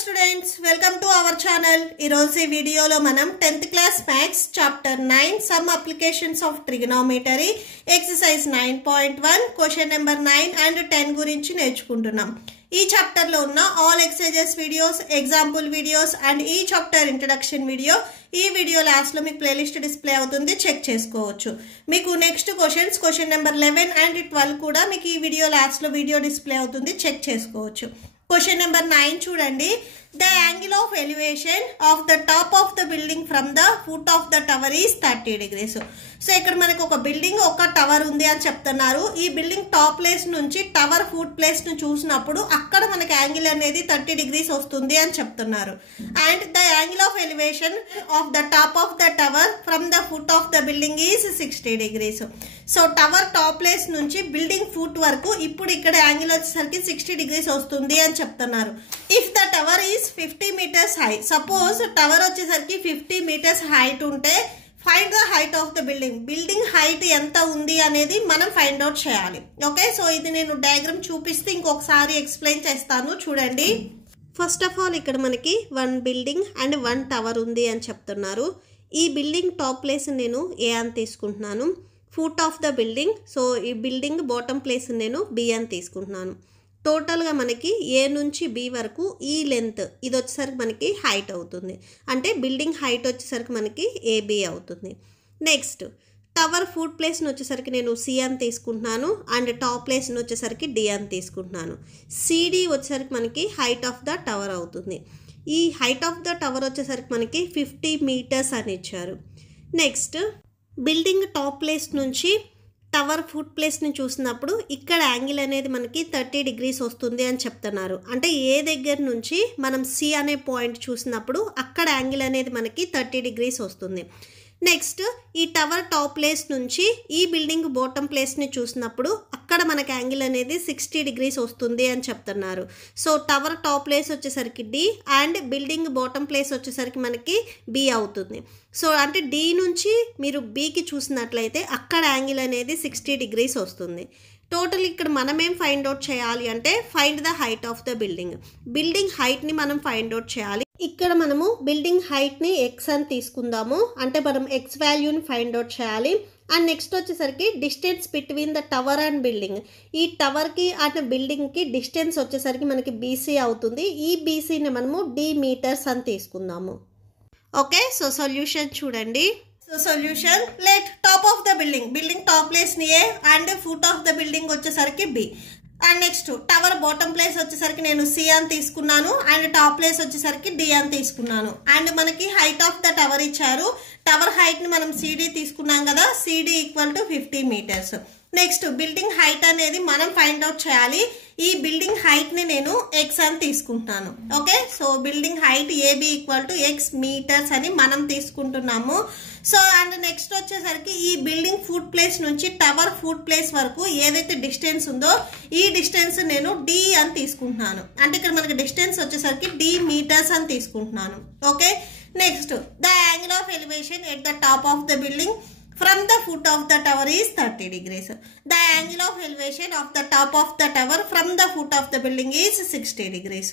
students, welcome to our channel. ఈరోజు ఈ వీడియోలో మనం 10th class maths chapter 9 some applications of trigonometry exercise 9.1 question number 9 and 10 గురించి నేర్చుకుంటున్నాం. ఈ చాప్టర్ లో ఉన్న all exercises videos, example videos and ఈ చాప్టర్ ఇంట్రడక్షన్ వీడియో ఈ వీడియో లాస్ట్ లో మీకు ప్లేలిస్ట్ డిస్ప్లే అవుతుంది, చెక్ చేసుకోవచ్చు. మీకు నెక్స్ట్ క్వశ్చన్ నెంబర్ 11 and 12 కూడా మీకు ఈ వీడియో లాస్ట్ లో వీడియో డిస్ప్లే అవుతుంది, చెక్ చేసుకోవచ్చు. Question number 9 చూడండి. The angle of elevation of the top of the building from the foot of the tower is 30 degrees. So ఇక్కడ మనకు ఒక బిల్డింగ్ ఒక టవర్ ఉంది అని చెప్తున్నారు. ఈ బిల్డింగ్ టాప్ ప్లేస్ నుంచి టవర్ ఫుట్ ప్లేస్ ను చూసినప్పుడు అక్కడ మనకి యాంగిల్ అనేది 30 degrees వస్తుంది అని చెప్తున్నారు. And the angle of elevation of the top of the tower from the foot of the building is 60 degrees. So tower top place నుంచి బిల్డింగ్ ఫుట్ వరకు ఇప్పుడు ఇక్కడ యాంగిల్ వచ్చేసరికి 60 degrees వస్తుంది అని చెప్తున్నారు. If the tower is 50 meters high, suppose tower వచ్చేసరికి 50 meters height ఉంటే find the height of the building. Building height ఎంత ఉంది అనేది మనం ఫైండ్ అవుట్ చేయాలి. ఓకే, సో ఇది నేను డయాగ్రామ్ చూపిస్తే ఇంకొకసారి ఎక్స్ప్లెయిన్ చేస్తాను, చూడండి. ఫస్ట్ ఆఫ్ ఆల్ ఇక్కడ మనకి 1 బిల్డింగ్ అండ్ 1 టవర్ ఉంది అని చెప్తున్నారు. ఈ బిల్డింగ్ టాప్ ప్లేస్ నేను ఏ అని తీసుకుంటున్నాను, foot of the building, so ఈ బిల్డింగ్ బాటమ్ ప్లేస్ నేను బి అని తీసుకుంటున్నాను. టోటల్గా మనకి ఏ నుంచి బి వరకు ఈ లెంత్ ఇది వచ్చేసరికి మనకి హైట్ అవుతుంది, అంటే బిల్డింగ్ హైట్ వచ్చేసరికి మనకి ఏబి అవుతుంది. నెక్స్ట్ టవర్ ఫుట్ ప్లేస్ని వచ్చేసరికి నేను సి అని తీసుకుంటున్నాను అండ్ టాప్ ప్లేస్ని వచ్చేసరికి డి అని తీసుకుంటున్నాను. సిడి వచ్చేసరికి మనకి హైట్ ఆఫ్ ద టవర్ అవుతుంది. ఈ హైట్ ఆఫ్ ద టవర్ వచ్చేసరికి మనకి 50 meters అని ఇచ్చారు. నెక్స్ట్ బిల్డింగ్ టాప్ ప్లేస్ నుంచి టవర్ ఫుట్ ప్లేస్ని చూసినప్పుడు ఇక్కడ యాంగిల్ అనేది మనకి 30 degrees వస్తుంది అని చెప్తున్నారు. అంటే ఏ దగ్గర నుంచి మనం సి అనే పాయింట్ చూసినప్పుడు అక్కడ యాంగిల్ అనేది మనకి 30 degrees వస్తుంది. నెక్స్ట్ ఈ టవర్ టాప్ ప్లేస్ నుంచి ఈ బిల్డింగ్ బాటమ్ ప్లేస్ని చూసినప్పుడు అక్కడ మనకి యాంగిల్ అనేది 60 degrees వస్తుంది అని చెప్తున్నారు. సో టవర్ టాప్ ప్లేస్ వచ్చేసరికి D and building bottom place వచ్చేసరికి మనకి బి అవుతుంది. సో అంటే డి నుంచి మీరు బికి చూసినట్లయితే అక్కడ యాంగిల్ అనేది 60 degrees వస్తుంది. టోటల్ ఇక్కడ మనం ఏం ఫైండ్ అవుట్ చేయాలి అంటే find the height of the building. Building హైట్ని మనం ఫైండ్ అవుట్ చేయాలి. ఇక్కడ మనము బిల్డింగ్ హైట్ని ఎక్స్ అని తీసుకుందాము, అంటే మనం ఎక్స్ వాల్యూని ఫైండ్ అవుట్ చేయాలి. అండ్ నెక్స్ట్ వచ్చేసరికి distance between the tower and building. ఈ టవర్కి అండ్ బిల్డింగ్కి డిస్టెన్స్ వచ్చేసరికి మనకి బీసీ అవుతుంది. ఈ బీసీని మనము డి మీటర్స్ అని తీసుకుందాము. ఓకే, సో సొల్యూషన్ చూడండి. So solution, let top of the building top place ని A and foot of the building వచ్చేసరికి B. And next tower bottom place వచ్చేసరికి నేను సి అని తీసుకున్నాను అండ్ టాప్ ప్లేస్ వచ్చేసరికి డి అని తీసుకున్నాను. అండ్ మనకి హైట్ ఆఫ్ ద టవర్ ఇచ్చారు. టవర్ హైట్ ని మనం సిడి తీసుకున్నాం కదా, CD equal to 50 meters. Next building height అనేది మనం ఫైండ్ అవుట్ చేయాలి. ఈ బిల్డింగ్ హైట్ ని నేను ఎక్స్ అని తీసుకుంటున్నాను. Okay, so building height AB equal to X metres అని మనం తీసుకుంటున్నాము. సో అండ్ నెక్స్ట్ వచ్చేసరికి ఈ బిల్డింగ్ ఫుట్ ప్లేస్ నుంచి టవర్ ఫుట్ ప్లేస్ వరకు ఏదైతే డిస్టెన్స్ ఉందో ఈ డిస్టెన్స్ నేను డి అని తీసుకుంటున్నాను. అంటే ఇక్కడ మనకి డిస్టెన్స్ వచ్చేసరికి డి మీటర్స్ అని తీసుకుంటున్నాను. Okay, next the angle of elevation at the top of the building from the foot of the tower is 30 degrees. The angle of elevation of the top of the tower from the foot of the building is 60 degrees.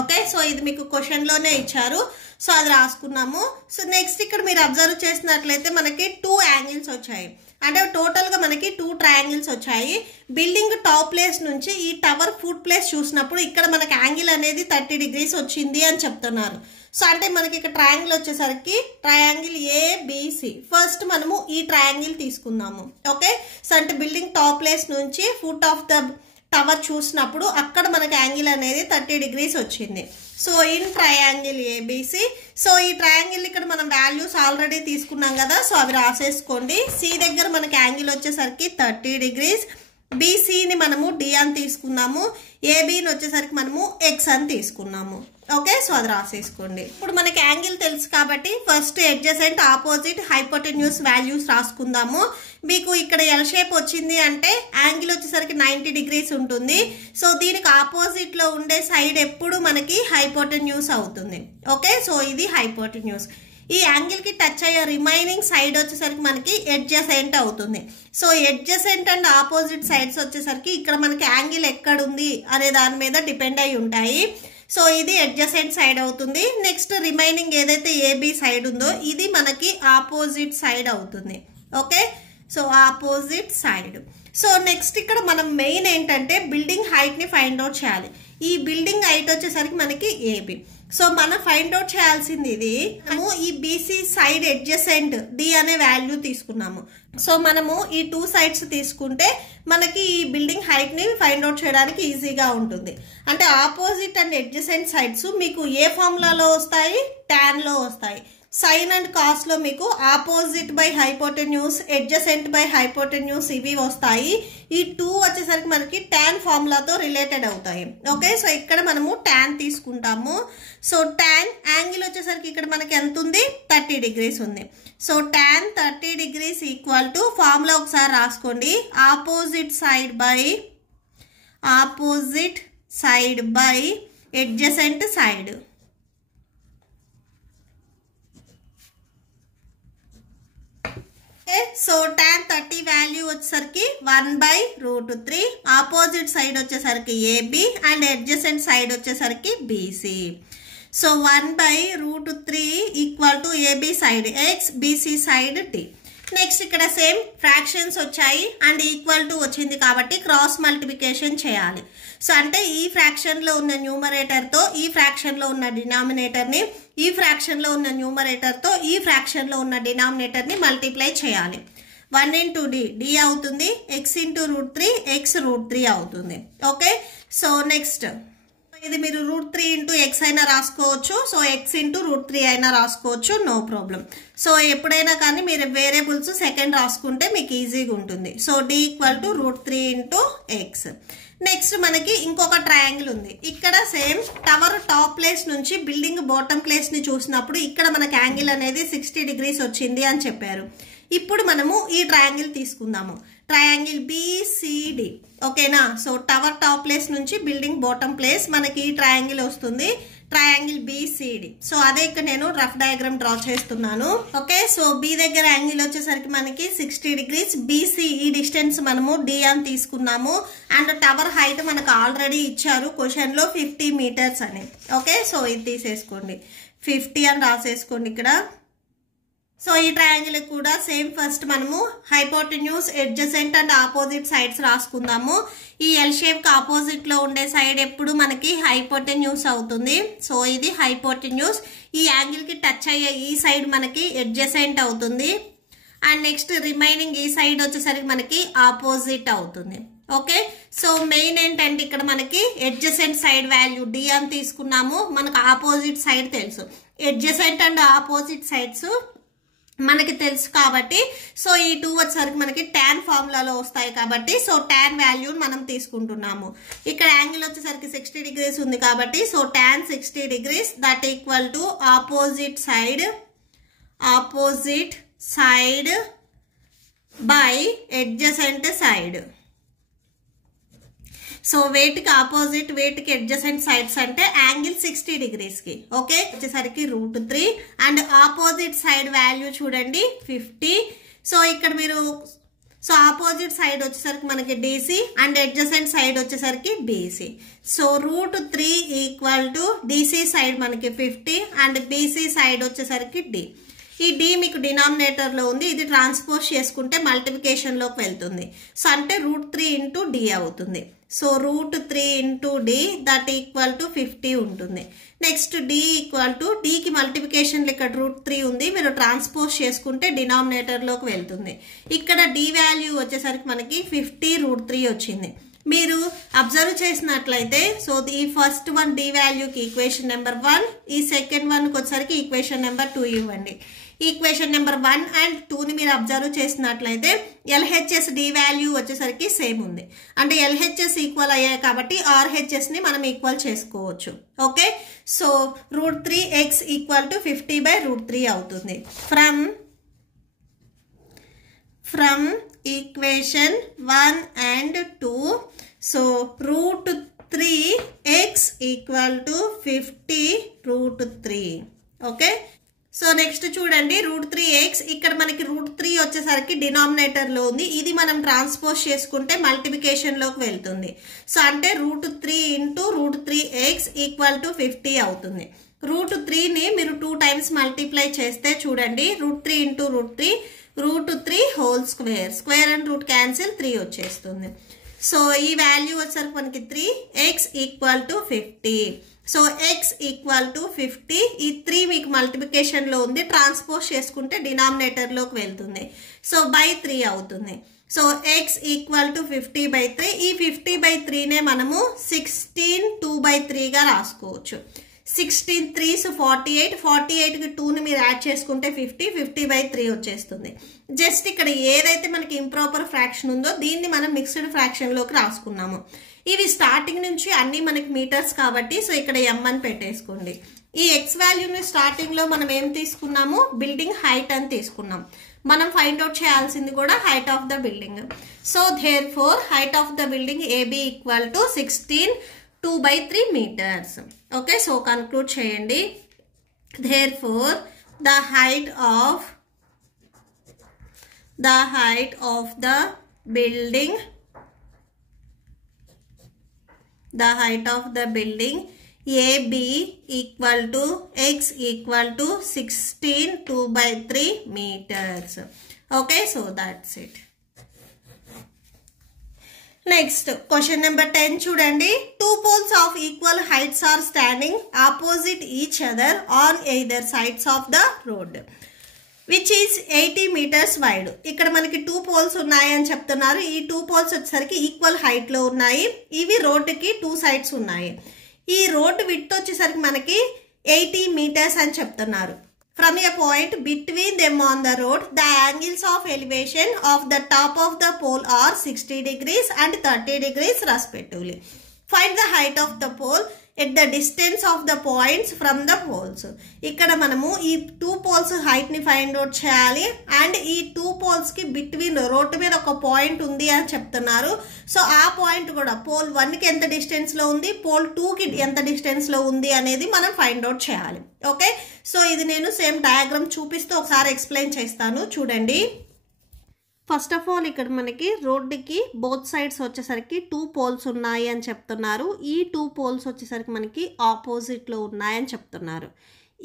Okay, so ఇది మీకు క్వశ్చన్లోనే ఇచ్చారు, so అది రాసుకున్నాము. So next ఇక్కడ మీరు observe చేసినట్లయితే మనకి 2 angles వచ్చాయి, అంటే టోటల్గా మనకి 2 ట్రయాంగిల్స్ వచ్చాయి. బిల్డింగ్ టాప్ ప్లేస్ నుంచి ఈ టవర్ ఫుట్ ప్లేస్ చూసినప్పుడు ఇక్కడ మనకి యాంగిల్ అనేది 30 degrees వచ్చింది అని చెప్తున్నారు. సో అంటే మనకి ఇక్కడ ట్రయాంగిల్ వచ్చేసరికి ట్రయాంగిల్ ఏబిసి. ఫస్ట్ మనము ఈ ట్రయాంగిల్ తీసుకుందాము. ఓకే, సో అంటే బిల్డింగ్ టాప్ ప్లేస్ నుంచి ఫుట్ ఆఫ్ ద టవర్ చూసినప్పుడు అక్కడ మనకి యాంగిల్ అనేది 30 degrees వచ్చింది. So in triangle ABC. So ఈ ట్రయాంగిల్ ఇక్కడ మనం వాల్యూస్ ఆల్రెడీ తీసుకున్నాం కదా, సో అవి రాసేసుకోండి. సి దగ్గర మనకి యాంగిల్ వచ్చేసరికి 30 degrees, బీసీని మనము డి అని తీసుకున్నాము, ఏబిని వచ్చేసరికి మనము ఎక్స్ అని తీసుకున్నాము. ఓకే, సో అది రాసేసుకోండి. ఇప్పుడు మనకి యాంగిల్ తెలుసు కాబట్టి first adjacent, opposite, hypotenuse values రాసుకుందాము. మీకు ఇక్కడ ఎల్ షేప్ వచ్చింది అంటే యాంగిల్ వచ్చేసరికి 90 degrees ఉంటుంది. సో దీనికి ఆపోజిట్ లో ఉండే సైడ్ ఎప్పుడు మనకి హైపోటెన్యూస్ అవుతుంది. ఓకే, సో ఇది హైపోటెన్యూస్. ఈ యాంగిల్ కి టచ్ అయ్యే రిమైనింగ్ సైడ్ వచ్చేసరికి మనకి అడ్జసెంట్ అవుతుంది. So adjacent and opposite sides వచ్చేసరికి ఇక్కడ మనకి యాంగిల్ ఎక్కడ ఉంది అనే దాని మీద డిపెండ్ అయి ఉంటాయి. సో ఇది అడ్జసెంట్ సైడ్ అవుతుంది. నెక్స్ట్ రిమైనింగ్ ఏదైతే ఏబి సైడ్ ఉందో ఇది మనకి ఆపోజిట్ సైడ్ అవుతుంది. Okay, so opposite side. So next ఇక్కడ మనం మెయిన్ ఏంటంటే బిల్డింగ్ హైట్ని ఫైండ్ అవుట్ చేయాలి. ఈ బిల్డింగ్ హైట్ వచ్చేసరికి మనకి ఏబి. సో మనం ఫైండ్ అవుట్ చేయాల్సింది ఇది. మనము ఈ బీసీ సైడ్ అడ్జసెంట్ డి అనే వాల్యూ తీసుకున్నాము. సో మనము ఈ 2 సైడ్స్ తీసుకుంటే మనకి ఈ బిల్డింగ్ హైట్ని ఫైండ్ అవుట్ చేయడానికి ఈజీగా ఉంటుంది. అంటే ఆపోజిట్ అండ్ అడ్జసెంట్ సైడ్స్ మీకు ఏ ఫార్ములాలో వస్తాయి? టాన్లో వస్తాయి. సైన్ అండ్ కాస్లో మీకు opposite by hypotenuse, adjacent by hypotenuse ఇవి వస్తాయి. ఈ 2 వచ్చేసరికి మనకి టాన్ ఫార్ములాతో రిలేటెడ్ అవుతాయి. ఓకే, సో ఇక్కడ మనము టాన్ తీసుకుంటాము. సో టాన్ యాంగిల్ వచ్చేసరికి ఇక్కడ మనకి ఎంత ఉంది? 30 degrees ఉంది. So tan 30 degrees equal to formula ఒకసారి రాసుకోండి. Opposite side by adjacent side. So tan 30 value వచ్చేసరికి 1/√3. ఆపోజిట్ సైడ్ వచ్చేసరికి ఏబి అండ్ అడ్జసెంట్ సైడ్ వచ్చేసరికి BC. So 1/√3 equal to AB side X, BC side D. Next ఇక్కడ same fractions వచ్చాయి and equal to వచ్చింది కాబట్టి cross multiplication చేయాలి. So అంటే ఈ ఫ్రాక్షన్లో ఉన్న న్యూమరేటర్తో ఈ ఫ్రాక్షన్లో ఉన్న డినామినేటర్ని, ఈ ఫ్రాక్షన్లో ఉన్న న్యూమరేటర్తో ఈ ఫ్రాక్షన్లో ఉన్న డినామినేటర్ని మల్టిప్లై చేయాలి. 1 into d అవుతుంది, x into √3 x √3 అవుతుంది. ఓకే, సో నెక్స్ట్ ఇది మీరు √3 into x అయినా రాసుకోవచ్చు. సో x into √3 అయినా రాసుకోవచ్చు, నో ప్రాబ్లం. సో ఎప్పుడైనా కానీ మీరు వేరియబుల్స్ సెకండ్ రాసుకుంటే మీకు ఈజీగా ఉంటుంది. So d equal to √3 into x. Next మనకి ఇంకొక ట్రయాంగిల్ ఉంది. ఇక్కడ సేమ్ టవర్ టాప్ ప్లేస్ నుంచి బిల్డింగ్ బాటమ్ ప్లేస్ ని చూసినప్పుడు ఇక్కడ మనకి యాంగిల్ అనేది 60 degrees వచ్చింది అని చెప్పారు. ఇప్పుడు మనము ఈ ట్రయాంగిల్ తీసుకుందాము. Triangle BCD. ఓకేనా, సో టవర్ టాప్ ప్లేస్ నుంచి బిల్డింగ్ బాటమ్ ప్లేస్ మనకి ఈ ట్రయాంగిల్ వస్తుంది, ట్రయాంగిల్ BCD. సో అదే ఇక్కడ నేను రఫ్ డయాగ్రామ్ డ్రా చేస్తున్నాను. ఓకే, సో బి దగ్గర యాంగిల్ వచ్చేసరికి మనకి 60 degrees. BC ఈ డిస్టెన్స్ మనము D అని తీసుకున్నాము. అండ్ టవర్ హైట్ మనకు ఆల్రెడీ ఇచ్చారు క్వశ్చన్ లో 50 meters అని. ఓకే, సో ఇది తీసేసుకోండి, 50 అని రాసేసుకోండి ఇక్కడ. సో ఈ ట్రయాంగిల్ కూడా సేమ్ ఫస్ట్ మనము hypotenuse, adjacent and opposite sides రాసుకుందాము. ఈ ఎల్ షేప్ కి ఆపోజిట్ లో ఉండే సైడ్ ఎప్పుడు మనకి హైపోటెన్యూస్ అవుతుంది. సో ఇది హైపోటెన్యూస్. ఈ యాంగిల్ కి టచ్ అయ్యే ఈ సైడ్ మనకి అడ్జసెంట్ అవుతుంది. అండ్ నెక్స్ట్ రిమైనింగ్ ఈ సైడ్ వచ్చేసరికి మనకి ఆపోజిట్ అవుతుంది. ఓకే, సో మెయిన్ ఏంటంటే ఇక్కడ మనకి అడ్జసెంట్ సైడ్ వాల్యూ D అని తీసుకున్నాము. మనకు ఆపోజిట్ సైడ్ తెలుసు, అడ్జసెంట్ అండ్ ఆపోజిట్ సైడ్స్ మనకి తెలుసు కాబట్టి సో ఈ 2 వచ్చేసరికి మనకి టాన్ ఫార్ములాలో వస్తాయి కాబట్టి సో టాన్ వాల్యూ మనం తీసుకుంటున్నాము. ఇక్కడ యాంగిల్ వచ్చేసరికి 60 degrees ఉంది కాబట్టి so tan 60 degrees that equal to opposite side by adjacent side. So వేటికి ఆపోజిట్, వేటికి అడ్జసెంట్ సైడ్స్ అంటే యాంగిల్ 60 degrees కి. ఓకే, వచ్చేసరికి √3 అండ్ ఆపోజిట్ సైడ్ వాల్యూ చూడండి 50. సో ఇక్కడ మీరు సో ఆపోజిట్ సైడ్ వచ్చేసరికి మనకి DC అండ్ అడ్జసెంట్ సైడ్ వచ్చేసరికి BC. So √3 equal to DC side మనకి 50 అండ్ BC సైడ్ వచ్చేసరికి D. ఈ D మీకు డినామినేటర్ లో ఉంది, ఇది ట్రాన్స్పోజ్ చేసుకుంటే మల్టిప్లికేషన్ లోకి వెళ్తుంది. సో అంటే √3 into D అవుతుంది. So √3 into D that equal to 50 ఉంటుంది. Next D equal to D కి మల్టిప్లికేషన్ ఇక్కడ √3 ఉంది, మీరు ట్రాన్స్పోజ్ చేసుకుంటే డినామినేటర్ లోకి వెళ్తుంది. ఇక్కడ D వాల్యూ వచ్చేసరికి మనకి 50 √3 వచ్చింది. మీరు అబ్జర్వ్ చేసినట్లయితే సో ఈ ఫస్ట్ వన్ D వాల్యూకి ఈక్వేషన్ నెంబర్ 1, ఈ సెకండ్ వన్కి వచ్చేసరికి ఈక్వేషన్ నెంబర్ 2 ఇవ్వండి. ఈక్వేషన్ నెంబర్ 1 and 2ని మీరు అబ్జర్వ్ చేసినట్లయితే LHS D వాల్యూ వచ్చేసరికి సేమ్ ఉంది. అంటే LHS ఈక్వల్ అయ్యాయి కాబట్టి RHSని మనం ఈక్వల్ చేసుకోవచ్చు. Okay, so √3x equal to 50/√3 అవుతుంది. From equation 1 and 2 so √3x equal to 50 √3. Okay, so next చూడండి √3x ఇక్కడ మనకి √3 వచ్చేసరికి డినామినేటర్లో ఉంది. ఇది మనం ట్రాన్స్పోజ్ చేసుకుంటే మల్టిప్లికేషన్లోకి వెళ్తుంది. సో అంటే √3 × √3x = 50 అవుతుంది. √3ని మీరు 2 టైమ్స్ మల్టిప్లై చేస్తే చూడండి √3 × √3 √3 whole square, square and root cancel 3 వచ్చేస్తుంది. సో ఈ వాల్యూ వచ్చేసరికి మనకి 3, x = 50. సో x = 50, ఈ 3 మీకు మల్టిప్లికేషన్లో ఉంది, ట్రాన్స్పోజ్ చేసుకుంటే డినామినేటర్లోకి వెళ్తుంది. సో బై 3 అవుతుంది. So x = 50/3. ఈ 50/3నే మనము 16 2/3గా రాసుకోవచ్చు. 16 3s 48, 48కి 2ని మీరు యాడ్ చేసుకుంటే 50, 50/3 వచ్చేస్తుంది. జస్ట్ ఇక్కడ ఏదైతే మనకి ఇంప్రాపర్ ఫ్రాక్షన్ ఉందో దీన్ని మనం మిక్స్డ్ ఫ్రాక్షన్లోకి రాసుకున్నాము. ఇవి స్టార్టింగ్ నుంచి అన్ని మనకి మీటర్స్ కాబట్టి సో ఇక్కడ m అని పెట్టేసుకోండి. ఈ x వాల్యూని స్టార్టింగ్లో మనం ఏం తీసుకున్నాము, బిల్డింగ్ హైట్ అని తీసుకున్నాం. మనం ఫైండ్ అవుట్ చేయాల్సింది కూడా height of the building. So therefore height of the building AB = 16 2/3 meters. Okay, so conclude చేయండి. Therefore the height of the building AB = x = 16 2/3 meters. Okay, so that's it. Next, question number 10 చూడండి. 2 poles of equal heights are standing opposite each other on either sides of the road which is 80 meters wide. ఇక్కడ మనకి 2 poles ఉన్నాయి అని చెప్తున్నారు. ఈ 2 poles వచ్చేసరికి equal height లో ఉన్నాయి. ఇవి రోడ్డుకి 2 sides ఉన్నాయి. ఈ రోడ్ విడ్త్ వచ్చేసరికి మనకి 80 meters అని చెప్తున్నారు. From a point between them on the road, the angles of elevation of the top of the pole are 60 degrees and 30 degrees respectively. Find the height of the pole at the distance of the points from the poles. ఇక్కడ మనము ఈ 2 poles height ని find out చేయాలి. And ఈ 2 poles కి between road మీద ఒక point ఉంది అని చెప్తున్నారు. సో ఆ పాయింట్ కూడా పోల్ 1కి ఎంత డిస్టెన్స్ లో ఉంది, పోల్ 2కి ఎంత డిస్టెన్స్ లో ఉంది అనేది మనం ఫైండ్ అవుట్ చేయాలి. ఓకే, సో ఇది నేను సేమ్ డయాగ్రామ్ చూపిస్తూ ఒకసారి ఎక్స్ప్లెయిన్ చేస్తాను చూడండి. ఫస్ట్ ఆఫ్ ఆల్ ఇక్కడ మనకి రోడ్డుకి బోత్ సైడ్స్ వచ్చేసరికి 2 poles ఉన్నాయి అని చెప్తున్నారు. ఈ 2 poles వచ్చేసరికి మనకి ఆపోజిట్లో ఉన్నాయని చెప్తున్నారు.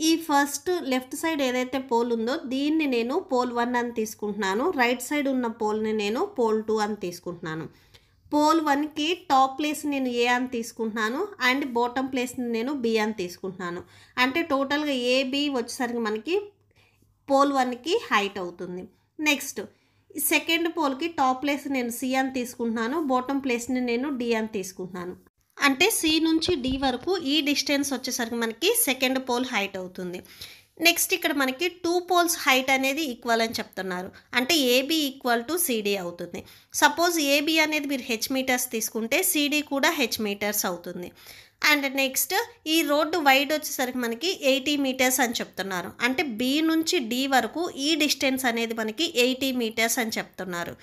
ఈ ఫస్ట్ లెఫ్ట్ సైడ్ ఏదైతే పోల్ ఉందో దీన్ని నేను పోల్ 1 అని తీసుకుంటున్నాను. రైట్ సైడ్ ఉన్న పోల్ని నేను పోల్ 2 అని తీసుకుంటున్నాను. పోల్ 1కి టాప్ ప్లేస్ నేను A అని తీసుకుంటున్నాను అండ్ బాటమ్ ప్లేస్ని నేను B అని తీసుకుంటున్నాను. అంటే టోటల్గా AB వచ్చేసరికి మనకి పోల్ 1కి హైట్ అవుతుంది. నెక్స్ట్ సెకండ్ పోల్కి టాప్ ప్లేస్ నేను C అని తీసుకుంటున్నాను, బాటమ్ ప్లేస్ని నేను D అని తీసుకుంటున్నాను. అంటే C నుంచి D వరకు ఈ డిస్టెన్స్ వచ్చేసరికి మనకి సెకండ్ పోల్ హైట్ అవుతుంది. నెక్స్ట్ ఇక్కడ మనకి 2 poles హైట్ అనేది ఈక్వల్ అని చెప్తున్నారు. అంటే AB = CD అవుతుంది. సపోజ్ AB అనేది మీరు H మీటర్స్ తీసుకుంటే CD కూడా H మీటర్స్ అవుతుంది. అండ్ నెక్స్ట్ ఈ రోడ్డు వైడ్ వచ్చేసరికి మనకి 80 meters అని చెప్తున్నారు. అంటే B నుంచి D వరకు ఈ డిస్టెన్స్ అనేది మనకి 80 meters అని చెప్తున్నారు.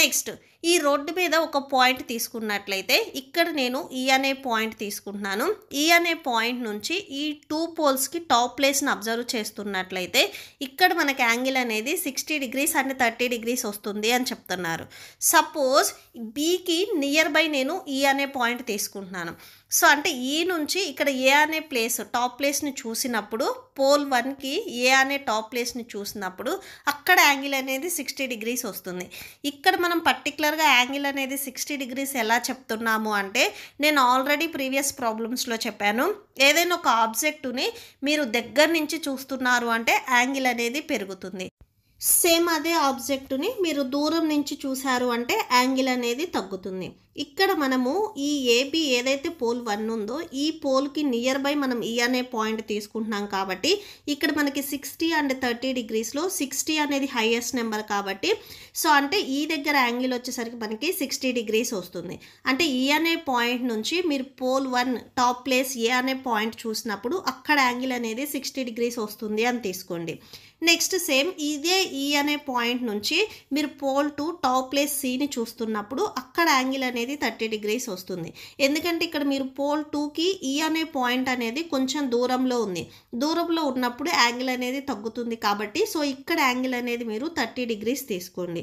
నెక్స్ట్ ఈ రోడ్డు మీద ఒక పాయింట్ తీసుకున్నట్లయితే ఇక్కడ నేను E అనే పాయింట్ తీసుకుంటున్నాను. E అనే పాయింట్ నుంచి ఈ 2 polesకి టాప్ ప్లేస్ని అబ్జర్వ్ చేస్తున్నట్లయితే ఇక్కడ మనకి యాంగిల్ అనేది 60 degrees అండ్ 30 degrees వస్తుంది అని చెప్తున్నారు. సపోజ్ Bకి నియర్ బై నేను E అనే పాయింట్ తీసుకుంటున్నాను. సో అంటే ఈ నుంచి ఇక్కడ ఏ అనే ప్లేస్ టాప్ ప్లేస్ని చూసినప్పుడు పోల్ 1కి ఏ అనే టాప్ ప్లేస్ని చూసినప్పుడు అక్కడ యాంగిల్ అనేది 60 degrees వస్తుంది. ఇక్కడ మనం పర్టికులర్గా యాంగిల్ అనేది 60 degrees ఎలా చెప్తున్నాము అంటే నేను ఆల్రెడీ ప్రీవియస్ ప్రాబ్లమ్స్లో చెప్పాను. ఏదైనా ఒక ఆబ్జెక్టుని మీరు దగ్గర నుంచి చూస్తున్నారు అంటే యాంగిల్ అనేది పెరుగుతుంది. సేమ్ అదే ఆబ్జెక్టుని మీరు దూరం నుంచి చూసారు అంటే యాంగిల్ అనేది తగ్గుతుంది. ఇక్కడ మనము ఈ AB ఏదైతే పోల్ 1 ఉందో ఈ పోల్కి నియర్ బై మనం E అనే పాయింట్ తీసుకుంటున్నాం కాబట్టి ఇక్కడ మనకి 60 అండ్ 30 degreesలో 60 అనేది హైయెస్ట్ నెంబర్ కాబట్టి సో అంటే ఈ దగ్గర యాంగిల్ వచ్చేసరికి మనకి 60 degrees వస్తుంది. అంటే E అనే పాయింట్ నుంచి మీరు పోల్ 1 టాప్ ప్లేస్ A అనే పాయింట్ చూసినప్పుడు అక్కడ యాంగిల్ అనేది 60 degrees వస్తుంది అని తీసుకోండి. నెక్స్ట్ సేమ్ ఇదే E అనే పాయింట్ నుంచి మీరు పోల్ 2 టాప్ ప్లేస్ Cని చూస్తున్నప్పుడు అక్కడ యాంగిల్ అనేది అనేది 30 degrees వస్తుంది. ఎందుకంటే ఇక్కడ మీరు పోల్ 2కి ఈ అనే పాయింట్ అనేది కొంచెం దూరంలో ఉంది. దూరంలో ఉన్నప్పుడు యాంగిల్ అనేది తగ్గుతుంది కాబట్టి సో ఇక్కడ యాంగిల్ అనేది మీరు 30 degrees తీసుకోండి.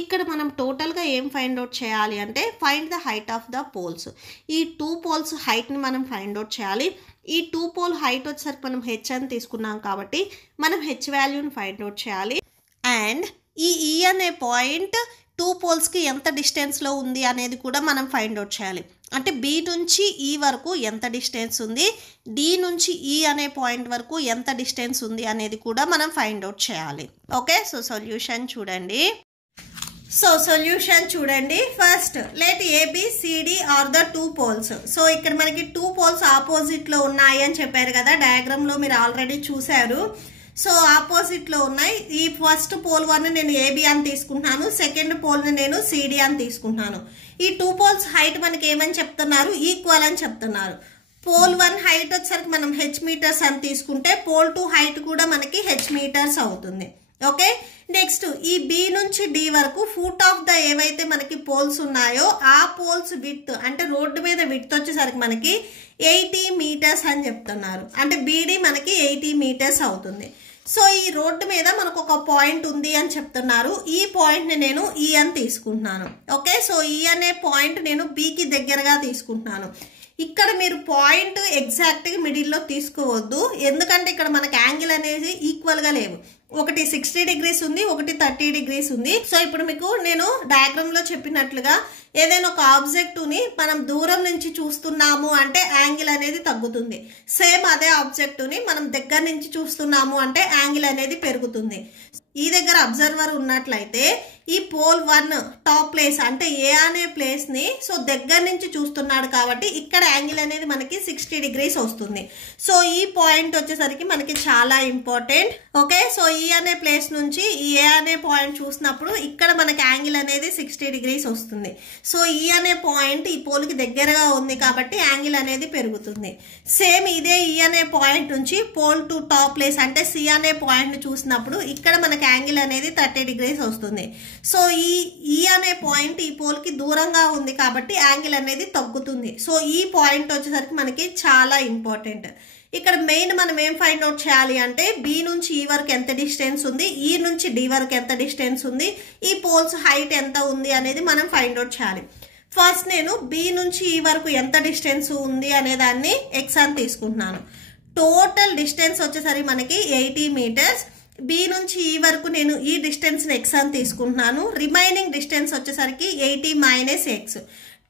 ఇక్కడ మనం టోటల్గా ఏం ఫైండ్ అవుట్ చేయాలి అంటే find the height of the poles. ఈ 2 పోల్స్ హైట్ని మనం ఫైండ్ అవుట్ చేయాలి. ఈ 2 పోల్ హైట్ వచ్చేసరికి మనం హెచ్ అని తీసుకున్నాం కాబట్టి మనం హెచ్ వాల్యూని ఫైండ్ అవుట్ చేయాలి. అండ్ ఈ అనే పాయింట్ 2 పోల్స్కి ఎంత డిస్టెన్స్లో ఉంది అనేది కూడా మనం ఫైండ్ అవుట్ చేయాలి. అంటే బి నుంచి ఈ వరకు ఎంత డిస్టెన్స్ ఉంది, డి నుంచి ఈ అనే పాయింట్ వరకు ఎంత డిస్టెన్స్ ఉంది అనేది కూడా మనం ఫైండ్ అవుట్ చేయాలి. ఓకే, సో సొల్యూషన్ చూడండి. First let ABCD are the 2 poles. So ఇక్కడ మనకి 2 పోల్స్ ఆపోజిట్లో ఉన్నాయి అని చెప్పారు కదా, డయాగ్రామ్లో మీరు ఆల్రెడీ చూశారు. సో ఆపోజిట్లో ఉన్నాయి. ఈ ఫస్ట్ పోల్ 1 నేను AB అని తీసుకుంటున్నాను, సెకండ్ పోల్ని నేను CD అని తీసుకుంటున్నాను. ఈ 2 పోల్స్ హైట్ మనకి ఏమని చెప్తున్నారు, ఈక్వల్ అని చెప్తున్నారు. పోల్ 1 హైట్ వచ్చేసరికి మనం H మీటర్స్ అని తీసుకుంటే పోల్ 2 హైట్ కూడా మనకి H మీటర్స్ అవుతుంది. ఓకే, నెక్స్ట్ ఈ B నుంచి D వరకు ఫుట్ ఆఫ్ ద ఏవైతే మనకి పోల్స్ ఉన్నాయో ఆ పోల్స్ విడ్త్ అంటే రోడ్డు మీద విడ్త్ వచ్చేసరికి మనకి 80 మీటర్స్ అని చెప్తున్నారు. అంటే BD మనకి 80 మీటర్స్ అవుతుంది. సో ఈ రోడ్డు మీద మనకు ఒక పాయింట్ ఉంది అని చెప్తున్నారు. ఈ పాయింట్ని నేను E అని తీసుకుంటున్నాను. ఓకే, సో E అనే పాయింట్ నేను Bకి దగ్గరగా తీసుకుంటున్నాను. ఇక్కడ మీరు పాయింట్ ఎగ్జాక్ట్గా మిడిల్లో తీసుకోవద్దు, ఎందుకంటే ఇక్కడ మనకి యాంగిల్ అనేది ఈక్వల్గా లేవు. ఒకటి 60 degrees ఉంది, ఒకటి 30 degrees ఉంది. సో ఇప్పుడు మీకు నేను డయాగ్రామ్లో చెప్పినట్లుగా ఏదైనా ఒక ఆబ్జెక్టుని మనం దూరం నుంచి చూస్తున్నాము అంటే యాంగిల్ అనేది తగ్గుతుంది. సేమ్ అదే ఆబ్జెక్టుని మనం దగ్గర నుంచి చూస్తున్నాము అంటే యాంగిల్ అనేది పెరుగుతుంది. ఈ దగ్గర అబ్జర్వర్ ఉన్నట్లయితే ఈ పోల్ 1 టాప్ ప్లేస్ అంటే ఏ అనే ప్లేస్ని సో దగ్గర నుంచి చూస్తున్నాడు కాబట్టి ఇక్కడ యాంగిల్ అనేది మనకి 60 degrees వస్తుంది. సో ఈ పాయింట్ వచ్చేసరికి మనకి చాలా ఇంపార్టెంట్. ఓకే, సో ఈ అనే ప్లేస్ నుంచి ఈ ఏ అనే పాయింట్ చూసినప్పుడు ఇక్కడ మనకి యాంగిల్ అనేది 60 degrees వస్తుంది. సో ఈ అనే పాయింట్ ఈ పోల్కి దగ్గరగా ఉంది కాబట్టి యాంగిల్ అనేది పెరుగుతుంది. సేమ్ ఇదే ఈ అనే పాయింట్ నుంచి పోల్ 2 టాప్ ప్లేస్ అంటే సి అనే పాయింట్ చూసినప్పుడు ఇక్కడ మనకి యాంగిల్ అనేది 30 degrees వస్తుంది. సో ఈ అనే పాయింట్ ఈ పోల్కి దూరంగా ఉంది కాబట్టి యాంగిల్ అనేది తగ్గుతుంది. సో ఈ పాయింట్ వచ్చేసరికి మనకి చాలా ఇంపార్టెంట్. ఇక్కడ మెయిన్ మనం ఏం ఫైండ్ అవుట్ చేయాలి అంటే B నుంచి E వరకు ఎంత డిస్టెన్స్ ఉంది, E నుంచి D వరకు ఎంత డిస్టెన్స్ ఉంది, ఈ పోల్స్ హైట్ ఎంత ఉంది అనేది మనం ఫైండ్ అవుట్ చేయాలి. ఫస్ట్ నేను B నుంచి E వరకు ఎంత డిస్టెన్స్ ఉంది అనే దాన్ని X అని తీసుకుంటున్నాను. టోటల్ డిస్టెన్స్ వచ్చేసరికి మనకి 80 మీటర్స్. B నుంచి E వరకు నేను ఈ డిస్టెన్స్ని X అని తీసుకుంటున్నాను. రిమైనింగ్ డిస్టెన్స్ వచ్చేసరికి 80 మైనస్ X.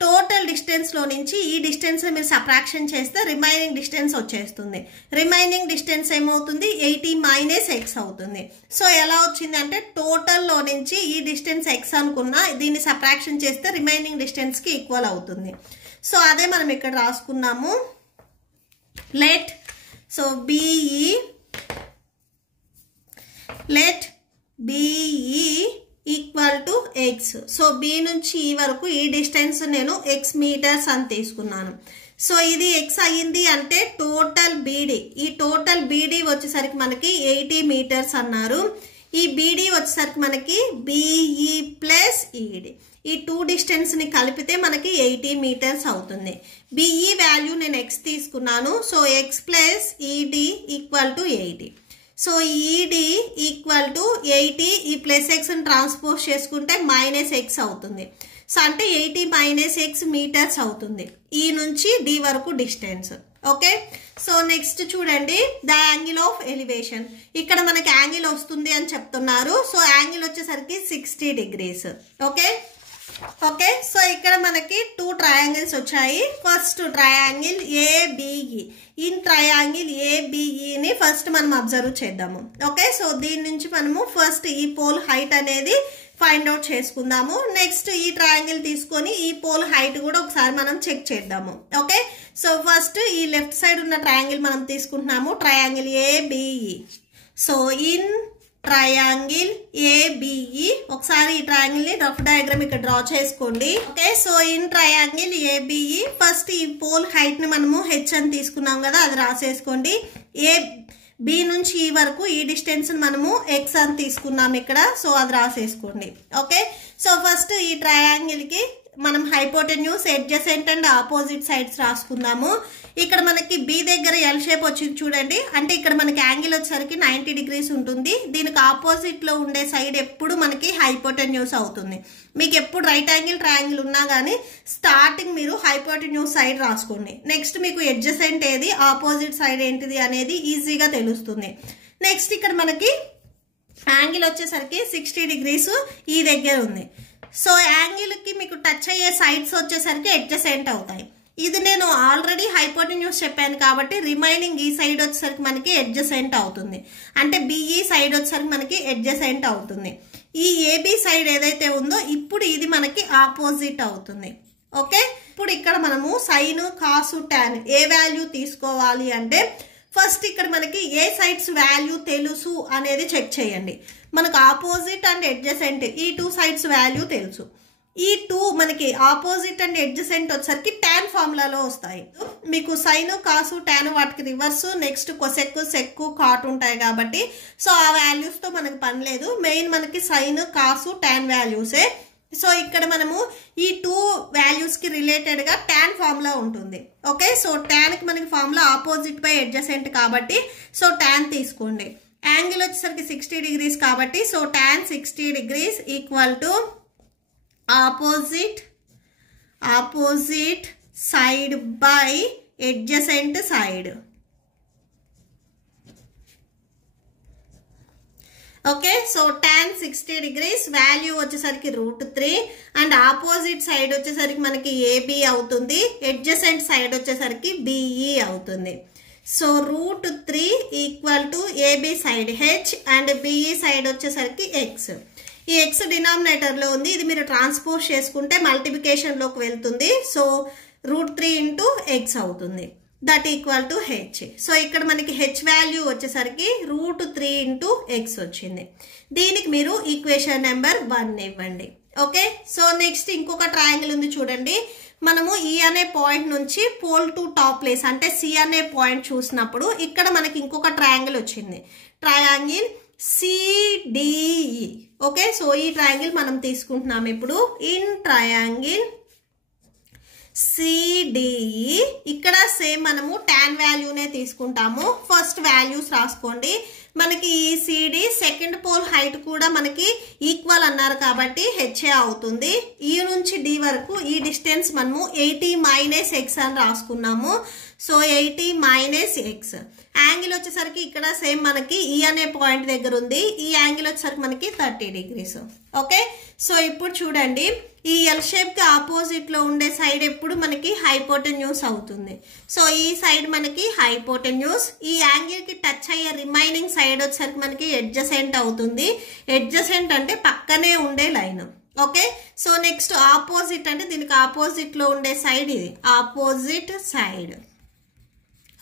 టోటల్ డిస్టెన్స్లో నుంచి ఈ డిస్టెన్స్ మీరు సబ్ట్రాక్షన్ చేస్తే రిమైనింగ్ డిస్టెన్స్ వచ్చేస్తుంది. రిమైనింగ్ డిస్టెన్స్ ఏమవుతుంది, 80 మైనస్ X అవుతుంది. సో ఎలా వచ్చింది అంటే టోటల్లో నుంచి ఈ డిస్టెన్స్ X అనుకున్నా దీన్ని సబ్ట్రాక్షన్ చేస్తే రిమైనింగ్ డిస్టెన్స్కి ఈక్వల్ అవుతుంది. సో అదే మనం ఇక్కడ రాసుకున్నాము. Let so let BE equal to X. So B నుంచి E వరకు ఈ డిస్టెన్స్ నేను X మీటర్స్ అని తీసుకున్నాను. సో ఇది X అయ్యింది అంటే టోటల్ BD, ఈ టోటల్ BD వచ్చేసరికి మనకి 80 మీటర్స్ అన్నారు. ఈ BD వచ్చేసరికి మనకి BE ప్లస్ ED, ఈ 2 డిస్టెన్స్ని కలిపితే మనకి 80 మీటర్స్ అవుతుంది. BE వాల్యూ నేను X తీసుకున్నాను. So X plus ED equal to 80. So ED equal to 80, ఈ ప్లస్ ఎక్స్ని ట్రాన్స్పోజ్ చేసుకుంటే మైనస్ X అవుతుంది. సో అంటే 80 మైనస్ X మీటర్స్ అవుతుంది ఈ నుంచి D వరకు డిస్టెన్స్. ఓకే, సో నెక్స్ట్ చూడండి ద యాంగిల్ ఆఫ్ ఎలివేషన్. ఇక్కడ మనకి యాంగిల్ వస్తుంది అని చెప్తున్నారు. సో యాంగిల్ వచ్చేసరికి 60 degrees. ఓకే, సో ఇక్కడ మనకి 2 ట్రయాంగిల్స్ వచ్చాయి. First triangle ABE. ఈ ట్రయాంగిల్ ABEని ఫస్ట్ మనం అబ్జర్వ్ చేద్దాము. ఓకే, సో దీని నుంచి మనము ఫస్ట్ ఈ పోల్ హైట్ అనేది ఫైండ్ అవుట్ చేసుకుందాము. నెక్స్ట్ ఈ ట్రయాంగిల్ తీసుకొని ఈ పోల్ హైట్ కూడా ఒకసారి మనం చెక్ చేద్దాము. ఓకే, సో ఫస్ట్ ఈ లెఫ్ట్ సైడ్ ఉన్న ట్రయాంగిల్ మనం తీసుకుంటున్నాము, triangle ABE. So in triangle ABE ఒకసారి ఈ ట్రయాంగిల్ ని రఫ్ డయాగ్రామ్ ఇక్కడ డ్రా చేసుకోండి. Okay, so in triangle ABE first ఈ పోల్ హైట్ ని మనము H అని తీసుకున్నాం కదా, అది రాసేసుకోండి. B నుంచి E వరకు ఈ డిస్టెన్స్ మనము X అని తీసుకున్నాం ఇక్కడ, సో అది రాసేసుకోండి. ఓకే, సో ఫస్ట్ ఈ ట్రయాంగిల్ కి మనం hypotenuse, adjacent and opposite sides రాసుకుందాము. ఇక్కడ మనకి బి దగ్గర ఎల్ షేప్ వచ్చింది చూడండి. అంటే ఇక్కడ మనకి యాంగిల్ వచ్చేసరికి 90 degrees ఉంటుంది. దీనికి ఆపోజిట్ లో ఉండే సైడ్ ఎప్పుడు మనకి హైపోటెన్యూస్ అవుతుంది. మీకు ఎప్పుడు రైట్ యాంగిల్ ట్రయాంగిల్ ఉన్నా కానీ స్టార్టింగ్ మీరు హైపోటెన్యూస్ సైడ్ రాసుకోండి. నెక్స్ట్ మీకు ఎడ్జసెంట్ ఏది, ఆపోజిట్ సైడ్ ఏంటిది అనేది ఈజీగా తెలుస్తుంది. నెక్స్ట్ ఇక్కడ మనకి యాంగిల్ వచ్చేసరికి 60 degrees ఈ దగ్గర ఉంది. సో యాంగిల్ కి మీకు టచ్ అయ్యే సైడ్స్ వచ్చేసరికి ఎడ్జసెంట్ అవుతాయి. ఇది నేను ఆల్రెడీ హైపోటెన్యూస్ చెప్పాను కాబట్టి రిమైనింగ్ ఈ సైడ్ వచ్చేసరికి మనకి ఎడ్జసెంట్ అవుతుంది. అంటే బిఈ సైడ్ వచ్చేసరికి మనకి ఎడ్జసెంట్ అవుతుంది. ఈ ఏబి సైడ్ ఏదైతే ఉందో ఇప్పుడు ఇది మనకి ఆపోజిట్ అవుతుంది. ఓకే, ఇప్పుడు ఇక్కడ మనము సైన్, కాసు, టాన్ ఏ వాల్యూ తీసుకోవాలి అంటే ఫస్ట్ ఇక్కడ మనకి ఏ సైడ్స్ వాల్యూ తెలుసు అనేది చెక్ చేయండి. మనకు ఆపోజిట్ అండ్ ఎడ్జసెంట్ ఈ 2 సైడ్స్ వాల్యూ తెలుసు. ఈ 2 మనకి ఆపోజిట్ అండ్ ఎడ్జసెంట్ వచ్చేసరికి టాన్ ఫార్ములాలో వస్తాయి. మీకు సైన్, కాసు, టాన్ వాటికి reverse, next cosec, sec, cot ఉంటాయి కాబట్టి సో ఆ వాల్యూస్ తో మనకి పని లేదు. మెయిన్ మనకి సైన్, కాసు, టాన్ వాల్యూసే. సో ఇక్కడ మనము ఈ 2 వాల్యూస్ కి రిలేటెడ్ గా టాన్ ఫార్ములా ఉంటుంది. ఓకే, సో టాన్ కి మనకి ఫార్ములా ఆపోజిట్ బై ఎడ్జసెంట్ కాబట్టి సో టాన్ తీసుకోండి. యాంగిల్ వచ్చేసరికి 60 degrees కాబట్టి so tan 60 degrees equal to opposite side by adjacent side. Okay, so tan 60 degrees value వచ్చేసరికి √3 అండ్ ఆపోజిట్ సైడ్ వచ్చేసరికి మనకి ఏబి అవుతుంది. ఎడ్జసెంట్ సైడ్ వచ్చేసరికి బిఈ అవుతుంది. So √3 equal to AB side H and BE side వచ్చేసరికి X. ఈ X denominator లో ఉంది. ఇది మీరు ట్రాన్స్పోజ్ చేసుకుంటే మల్టిప్లికేషన్ లోకి వెళ్తుంది. సో √3 ఇంటూ ఎక్స్ అవుతుంది. That equal to H. So ఇక్కడ మనకి హెచ్ వాల్యూ వచ్చేసరికి √3 ఇంటూ ఎక్స్ వచ్చింది. దీనికి మీరు ఈక్వేషన్ నెంబర్ 1 ఇవ్వండి. ఓకే, సో నెక్స్ట్ ఇంకొక ట్రయాంగిల్ ఉంది చూడండి. మనము ఈ అనే పాయింట్ నుంచి పోల్ టు టాప్ ప్లేస్ అంటే సి అనే పాయింట్ చూసినప్పుడు ఇక్కడ మనకి ఇంకొక ట్రయాంగిల్ వచ్చింది. Triangle CDE. ఓకే, సో ఈ ట్రయాంగిల్ మనం తీసుకుంటున్నాం ఇప్పుడు. ఇన్ ట్రయాంగిల్ సిడిఈ ఇక్కడ సేమ్ మనము టాన్ వాల్యూనే తీసుకుంటాము. ఫస్ట్ వాల్యూస్ రాసుకోండి. మనకి ఈ సిడి సెకండ్ పోల్ హైట్ కూడా మనకి ఈక్వల్ అన్నారు కాబట్టి హెచ్ఏ అవుతుంది. ఈ నుంచి డి వరకు ఈ డిస్టెన్స్ మనము 80 - x అని రాసుకున్నాము. So 80 - x. యాంగిల్ వచ్చేసరికి ఇక్కడ సేమ్ మనకి ఈ అనే పాయింట్ దగ్గర ఉంది. ఈ యాంగిల్ వచ్చేసరికి మనకి 30 degrees. ఓకే, సో ఇప్పుడు చూడండి ఈ ఎల్ షేప్ కి ఆపోజిట్ లో ఉండే సైడ్ ఎప్పుడు మనకి హైపోటెన్యూస్ అవుతుంది. సో ఈ సైడ్ మనకి హైపోటెన్యూస్. ఈ యాంగిల్ కి టచ్ అయ్యే రిమైనింగ్ సైడ్ వచ్చేసరికి మనకి ఎడ్జసెంట్ అవుతుంది. ఎడ్జసెంట్ అంటే పక్కనే ఉండే line. Okay, so next opposite అంటే దీనికి ఆపోజిట్ లో ఉండే సైడ్ ఇది ఆపోజిట్ సైడ్.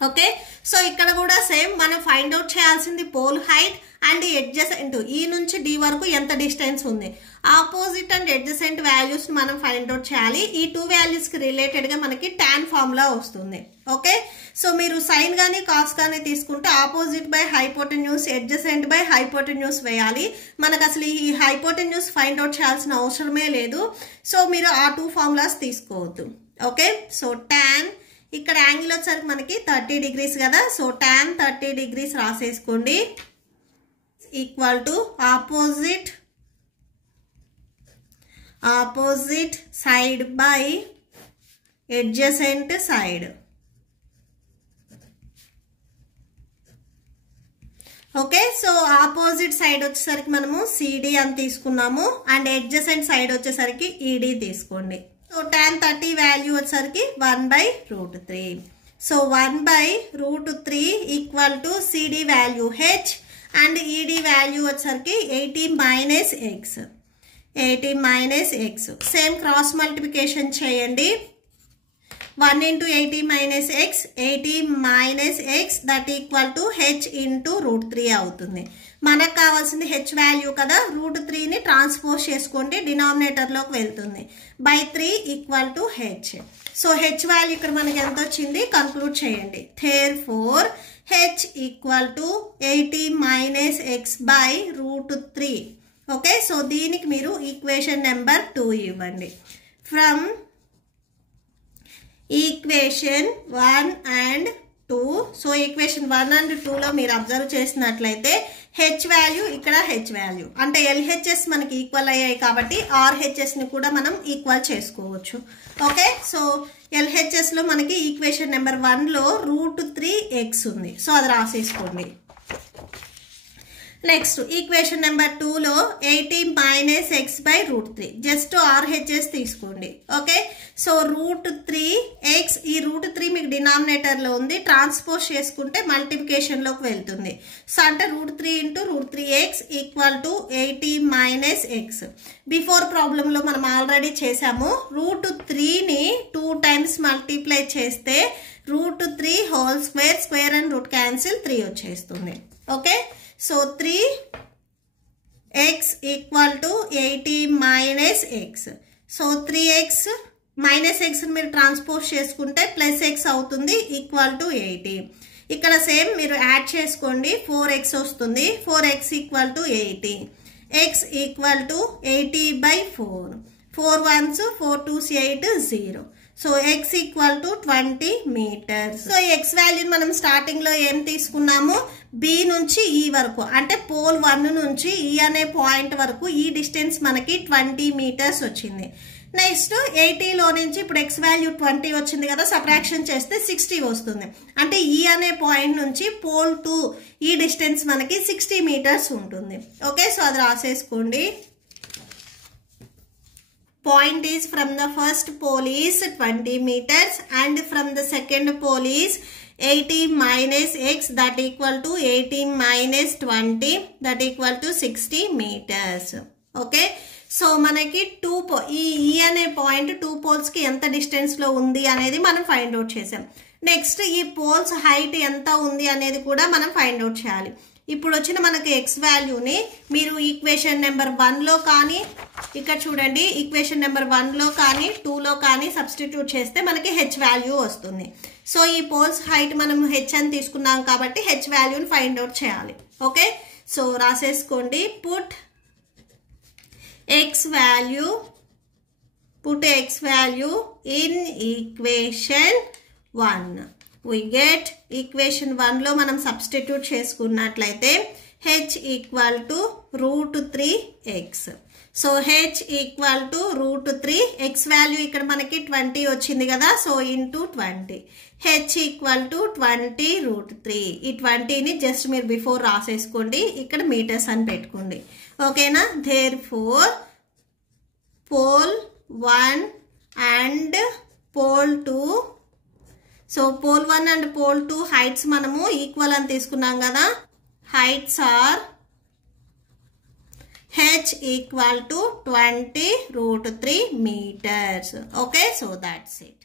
ఓకే, సో ఇక్కడ కూడా సేమ్ మనం ఫైండ్ అవుట్ చేయాల్సింది పోల్ హైట్ అండ్ ఎడ్జసెంట్. ఈ నుంచి డి వరకు ఎంత డిస్టెన్స్ ఉంది. ఆపోజిట్ అండ్ ఎడ్జసెంట్ వాల్యూస్ మనం ఫైండ్ అవుట్ చేయాలి. ఈ 2 వాల్యూస్ కి రిలేటెడ్ గా మనకి టాన్ ఫార్ములా వస్తుంది. ఓకే, సో మీరు సైన్ గానీ కాస్ గానీ తీసుకుంటే opposite by hypotenuse, adjacent by hypotenuse వేయాలి. మనకు అసలు ఈ హైపోటెన్యూస్ ఫైండ్ అవుట్ చేయాల్సిన అవసరమే లేదు. సో మీరు ఆ 2 ఫార్ములాస్ తీసుకోవద్దు. ఓకే, సో టాన్ ఇక్కడ యాంగిల్ వచ్చేసరికి మనకి 30 degrees కదా. సో టాన్ 30 degrees రాసేసుకోండి. Equal to opposite side by adjacent side. Okay, so opposite side వచ్చేసరికి మనము సిడి అని తీసుకున్నాము అండ్ ఎడ్జసెంట్ సైడ్ వచ్చేసరికి ఈడి తీసుకోండి. సో tan 30 వాల్యూ వచ్చేసరికి 1/√3. So 1/√3 equal to CD value H and ED value వచ్చేసరికి 80 - x. 80 - x. Same cross multiplication చేయండి. 1 × 80 - x, 80 - x that equal to H into √3 అవుతుంది. మనకు కావాల్సింది హెచ్ వాల్యూ కదా. √3ని ట్రాన్స్పోజ్ చేసుకోండి, డినామినేటర్ లోకి వెళ్తుంది. By 3 equal to H. So H value ఇక్కడ మనకి ఎంత వచ్చింది కన్క్లూడ్ చేయండి. therefore H equal to 80 - x by √3. Okay, so దీనికి మీరు ఈక్వేషన్ నెంబర్ 2 ఇవ్వండి. From equation 1 and 2. So equation 1 and 2లో మీరు అబ్జర్వ్ చేసినట్లయితే హెచ్ వాల్యూ ఇక్కడ హెచ్ వాల్యూ అంటే ఎల్హెచ్ఎస్ మనకి ఈక్వల్ అయ్యాయి కాబట్టి ఆర్హెచ్ఎస్ని కూడా మనం ఈక్వల్ చేసుకోవచ్చు. ఓకే, సో ఎల్హెచ్ఎస్లో మనకి ఈక్వేషన్ నెంబర్ 1లో √3x ఉంది. సో అది రాసేసుకోండి. నెక్స్ట్ ఈక్వేషన్ నెంబర్ 2లో 80 - x/√3 జస్ట్ ఆర్హెచ్ఎస్ తీసుకోండి. ఓకే, సో √3x ఈ √3 మీకు డినామినేటర్లో ఉంది, ట్రాన్స్పోజ్ చేసుకుంటే మల్టిప్లికేషన్లోకి వెళ్తుంది. సో అంటే √3 × √3x = 80 - x. బిఫోర్ ప్రాబ్లంలో మనం ఆల్రెడీ చేసాము. √3ని 2 times మల్టిప్లై చేస్తే √3 whole square, square and root cancel 3 వచ్చేస్తుంది. Okay, so 3x = 80 - x. So 3x - x మీరు ట్రాన్స్పోజ్ చేసుకుంటే +x అవుతుంది = 80. ఇక్కడ సేమ్ మీరు యాడ్ చేసుకోండి, 4x వస్తుంది. 4x = 80. x = 80/4. 4 1s 4 2s 8 0. So x = 20 meters. So x value మనం స్టార్టింగ్ లో ఏం తీసుకున్నాము, b నుంచి e వరకు అంటే పోల్ 1 నుంచి e అనే పాయింట్ వరకు ఈ డిస్టెన్స్ మనకి 20 meters వచ్చింది. నెక్స్ట్ 80లో నుంచి ఇప్పుడు x వాల్యూ 20 వచ్చింది కదా, సబ్ట్రాక్షన్ చేస్తే 60 వస్తుంది. అంటే e అనే పాయింట్ నుంచి పోల్ 2 ఈ డిస్టెన్స్ మనకి 60 meters ఉంటుంది. ఓకే, సో అది రాసేసుకోండి. Point is from the first pole is 20 meters and from the second pole is 80 - x that = 80 - 20 that = 60 meters. Okay, so మనకి ఈ అనే పాయింట్ 2 పోల్స్ కి ఎంత డిస్టెన్స్ లో ఉంది అనేది మనం ఫైండ్ అవుట్ చేసాం. నెక్స్ట్ ఈ పోల్స్ హైట్ ఎంత ఉంది అనేది కూడా మనం ఫైండ్ అవుట్ చేయాలి. ఇప్పుడు వచ్చిన మనకి x వాల్యూని మీరు ఈక్వేషన్ నెంబర్ 1లో కానీ ఇక్కడ చూడండి ఈక్వేషన్ నెంబర్ 1లో కానీ 2లో కానీ సబ్స్టిట్యూట్ చేస్తే మనకి h వాల్యూ వస్తుంది. సో ఈ పోల్స్ హైట్ మనం h అని తీసుకున్నాం కాబట్టి h వాల్యూని ఫైండ్ అవుట్ చేయాలి. ఓకే, సో రాసేసుకోండి. పుట్ x value in equation 1. we get equation 1లో మనం సబ్స్టిట్యూట్ చేసుకున్నట్లయితే h = √3x. So h = √3, x value ఇక్కడ మనకి 20 వచ్చింది కదా, సో ఇంటూ 20. h = 20 √3. ఈ 20ని జస్ట్ మీరు బిఫోర్ రాసేసుకోండి, ఇక్కడ మీటర్స్ అని పెట్టుకోండి. ఓకేనా, therefore పోల్ 1 and పోల్ 2. సో పోల్ 1 అండ్ పోల్ 2 హైట్స్ మనము ఈక్వల్ అని తీసుకున్నాం కదా, heights are h = 20 √3 meters. Okay, so that's it.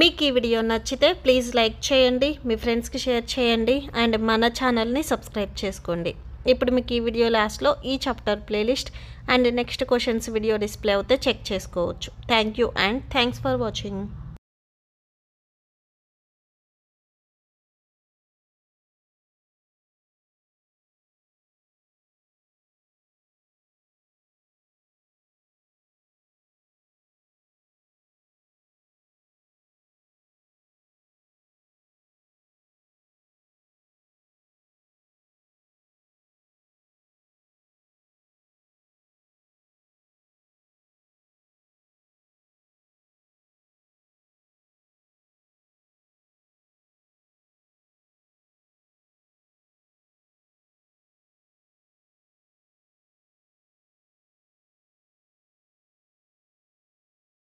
మీకు ఈ వీడియో నచ్చితే ప్లీజ్ లైక్ చేయండి, మీ ఫ్రెండ్స్కి షేర్ చేయండి అండ్ మన ఛానల్ని సబ్స్క్రైబ్ చేసుకోండి. ఇప్పుడు మీకు ఈ వీడియో లాస్ట్లో ఈ chapter playlist and next questions video display అవుతే చెక్ చేసుకోవచ్చు. Thank you and thanks for watching.